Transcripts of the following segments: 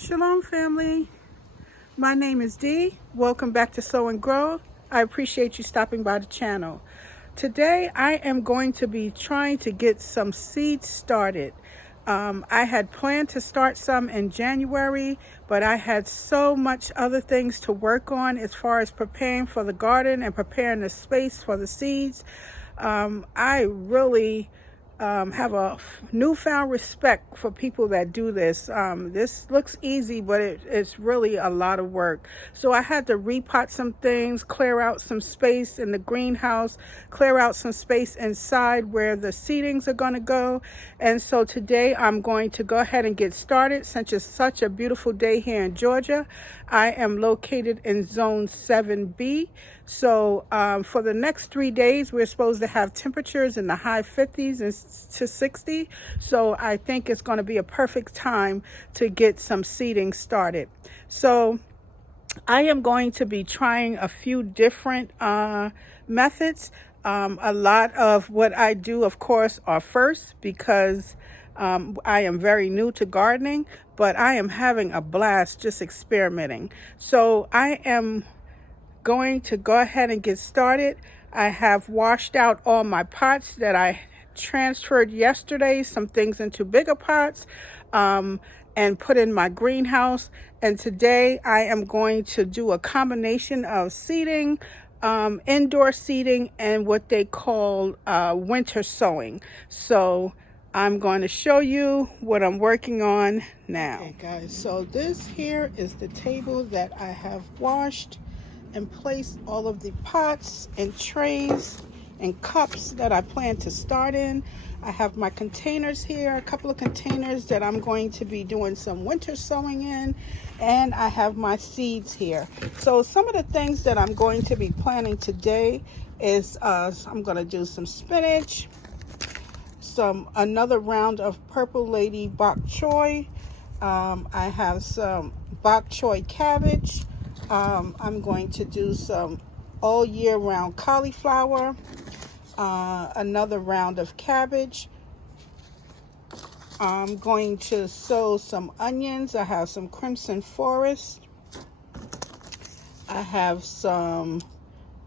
Shalom family, my name is Dee. Welcome back to Sow and Grow. I appreciate you stopping by the channel. Today I am going to be trying to get some seeds started. I had planned to start some in January, but I had so much other things to work on as far as preparing for the garden and preparing the space for the seeds. I really have a newfound respect for people that do this. This looks easy, but it's really a lot of work. So I had to repot some things, clear out some space in the greenhouse, clear out some space inside where the seedings are going to go. And so today I'm going to go ahead and get started. Since it's such a beautiful day here in Georgia, I am located in zone 7B. So for the next 3 days, we're supposed to have temperatures in the high 50s and to 60. So I think it's going to be a perfect time to get some seeding started. So I am going to be trying a few different methods. A lot of what I do, of course, are first because I am very new to gardening, but I am having a blast just experimenting. So I am going to go ahead and get started. I have washed out all my pots that I transferred yesterday, some things into bigger pots, and put in my greenhouse. And today I am going to do a combination of seeding, indoor seeding, and what they call winter sowing. So I'm going to show you what I'm working on now. Okay guys, so this here is the table that I have washed and place all of the pots and trays and cups that I plan to start in. I have my containers here, a couple of containers that I'm going to be doing some winter sowing in, and I have my seeds here. So some of the things that I'm going to be planting today is I'm going to do some spinach, another round of purple lady bok choy. I have some bok choy cabbage. I'm going to do some all year round cauliflower, another round of cabbage. I'm going to sow some onions. I have some crimson forest. I have some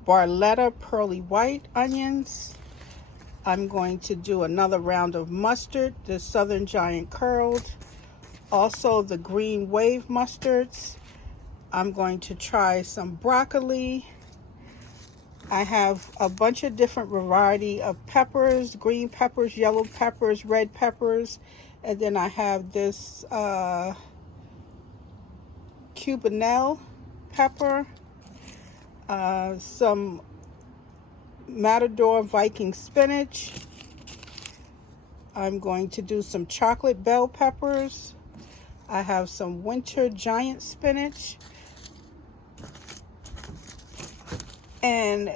Barletta pearly white onions. I'm going to do another round of mustard, the Southern Giant curled. Also the green wave mustards. I'm going to try some broccoli. I have a bunch of different variety of peppers, green peppers, yellow peppers, red peppers. And then I have this cubanelle pepper, some Matador Viking spinach. I'm going to do some chocolate bell peppers. I have some winter giant spinach. And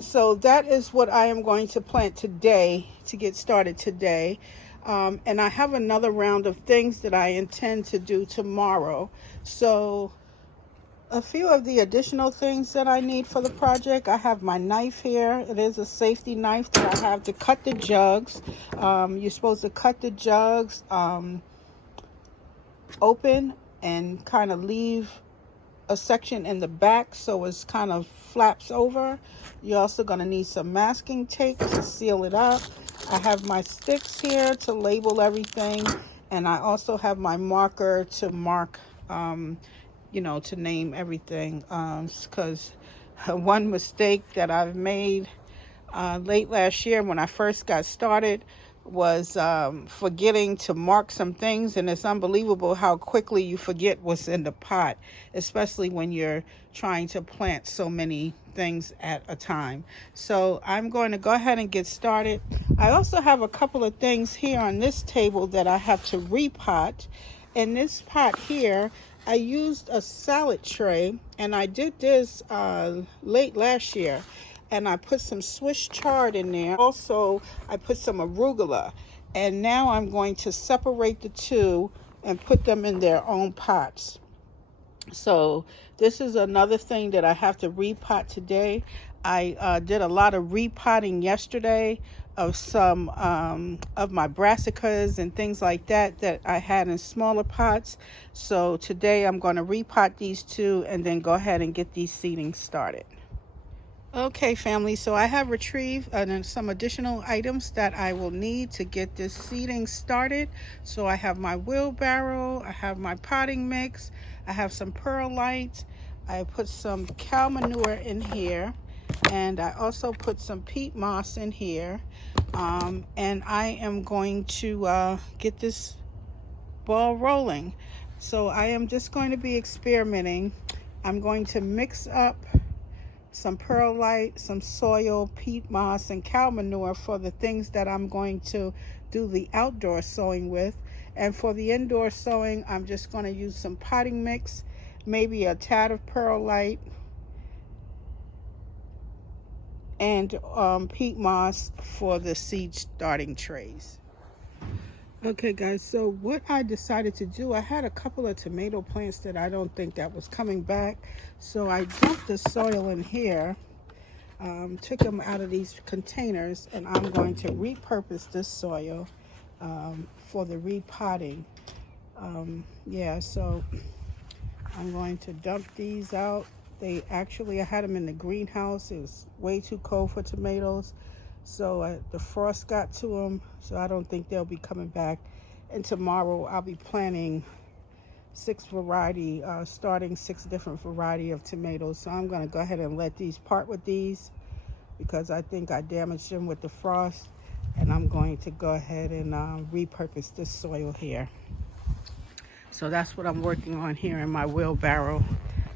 so that is what I am going to plant today to get started today. And I have another round of things that I intend to do tomorrow. So a few of the additional things that I need for the project, I have my knife here. It is a safety knife that I have to cut the jugs. You're supposed to cut the jugs open and kind of leave a section in the back so it's kind of flaps over. You're also going to need some masking tape to seal it up. I have my sticks here to label everything, and I also have my marker to mark, to name everything, because one mistake that I've made late last year when I first got started was forgetting to mark some things, and it's unbelievable how quickly you forget what's in the pot, especially when you're trying to plant so many things at a time. So I'm going to go ahead and get started. I also have a couple of things here on this table that I have to repot. In this pot here, I used a salad tray, and I did this late last year. And I put some Swiss chard in there. Also, I put some arugula. And now I'm going to separate the two and put them in their own pots. So this is another thing that I have to repot today. I did a lot of repotting yesterday. of some of my brassicas and things like that that I had in smaller pots. So today I'm going to repot these two and then go ahead and get these seedings started. Okay, family, so I have retrieved some additional items that I will need to get this seeding started. So I have my wheelbarrow, I have my potting mix, I have some perlite, I put some cow manure in here, and I also put some peat moss in here. And I am going to get this ball rolling. So I am just going to be experimenting. I'm going to mix up some perlite, some soil, peat moss, and cow manure for the things that I'm going to do the outdoor sowing with. And for the indoor sowing, I'm just going to use some potting mix, maybe a tad of perlite, and peat moss for the seed starting trays. Okay guys, so what I decided to do, I had a couple of tomato plants that I don't think that was coming back. So I dumped the soil in here. Took them out of these containers, and I'm going to repurpose this soil for the repotting. Yeah, so I'm going to dump these out. I had them in the greenhouse. It was way too cold for tomatoes, so the frost got to them, so I don't think they'll be coming back. And tomorrow I'll be planting starting 6 different variety of tomatoes. So I'm going to go ahead and let these part with these, because I think I damaged them with the frost, and I'm going to go ahead and repurpose this soil here. So that's what I'm working on here in my wheelbarrow.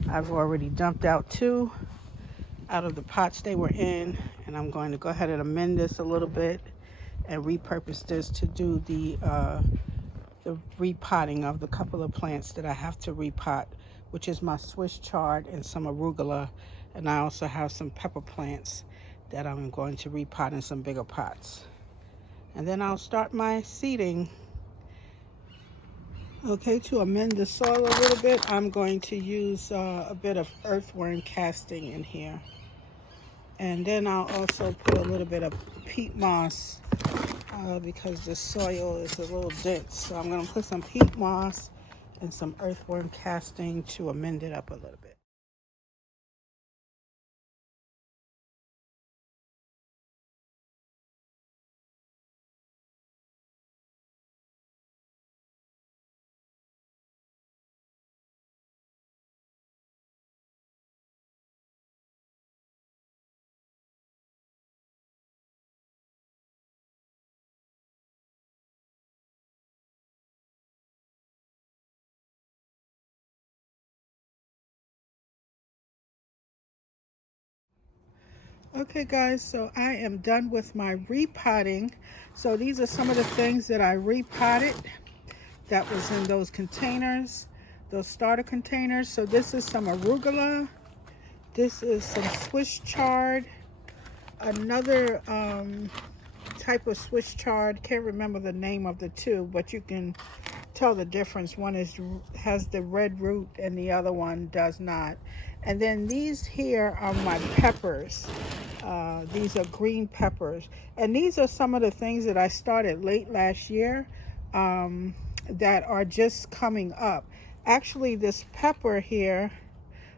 I've already dumped out 2 out of the pots they were in, and I'm going to go ahead and amend this a little bit and repurpose this to do the repotting of the couple of plants that I have to repot, which is my Swiss chard and some arugula, and I also have some pepper plants that I'm going to repot in some bigger pots. And then I'll start my seeding. Okay, to amend the soil a little bit, I'm going to use a bit of earthworm casting in here. And then I'll also put a little bit of peat moss because the soil is a little dense. So I'm going to put some peat moss and some earthworm casting to amend it up a little bit. Okay guys, so I am done with my repotting. So these are some of the things that I repotted that was in those containers, those starter containers. So this is some arugula, this is some Swiss chard, another type of Swiss chard. Can't remember the name of the two, but you can tell the difference. One has the red root and the other one does not. And then these here are my peppers. These are green peppers, and these are some of the things that I started late last year that are just coming up. Actually, this pepper here,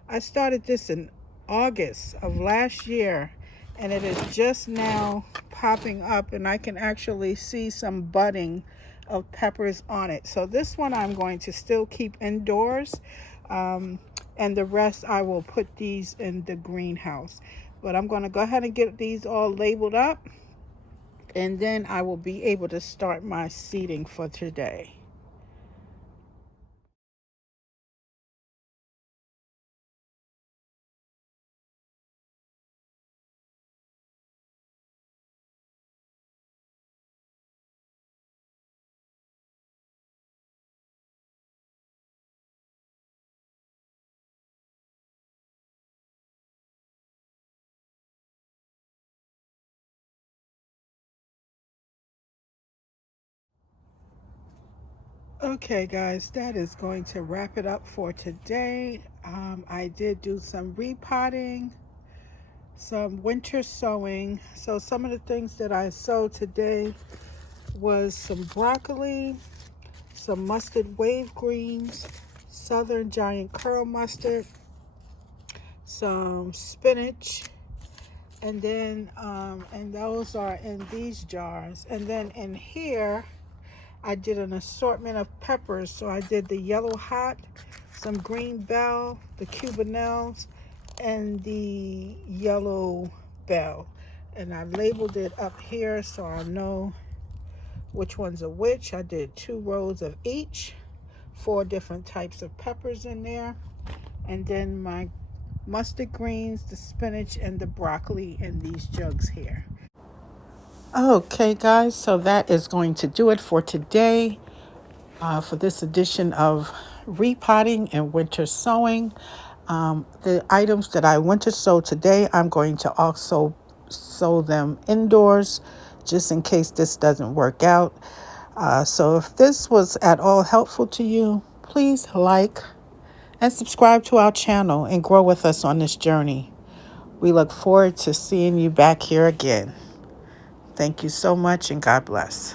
I started this in August of last year, and it is just now popping up, and I can actually see some budding of peppers on it. So this one I'm going to still keep indoors, and the rest I will put these in the greenhouse. But I'm going to go ahead and get these all labeled up, and then I will be able to start my seeding for today. Okay guys, that is going to wrap it up for today. I did do some repotting. some winter sowing. So some of the things that I sowed today was some broccoli, some mustard wave greens, southern giant curl mustard, some spinach, and then and those are in these jars. And then in here I did an assortment of peppers. So I did the yellow hot, some green bell, the cubanelles, and the yellow bell. And I labeled it up here so I know which ones are which. I did 2 rows of each, 4 different types of peppers in there, and then my mustard greens, the spinach, and the broccoli in these jugs here. Okay, guys, so that is going to do it for today, for this edition of repotting and winter sowing. The items that I winter sow today, I'm going to also sow them indoors just in case this doesn't work out. So if this was at all helpful to you, please like and subscribe to our channel and grow with us on this journey. We look forward to seeing you back here again. Thank you so much, and God bless.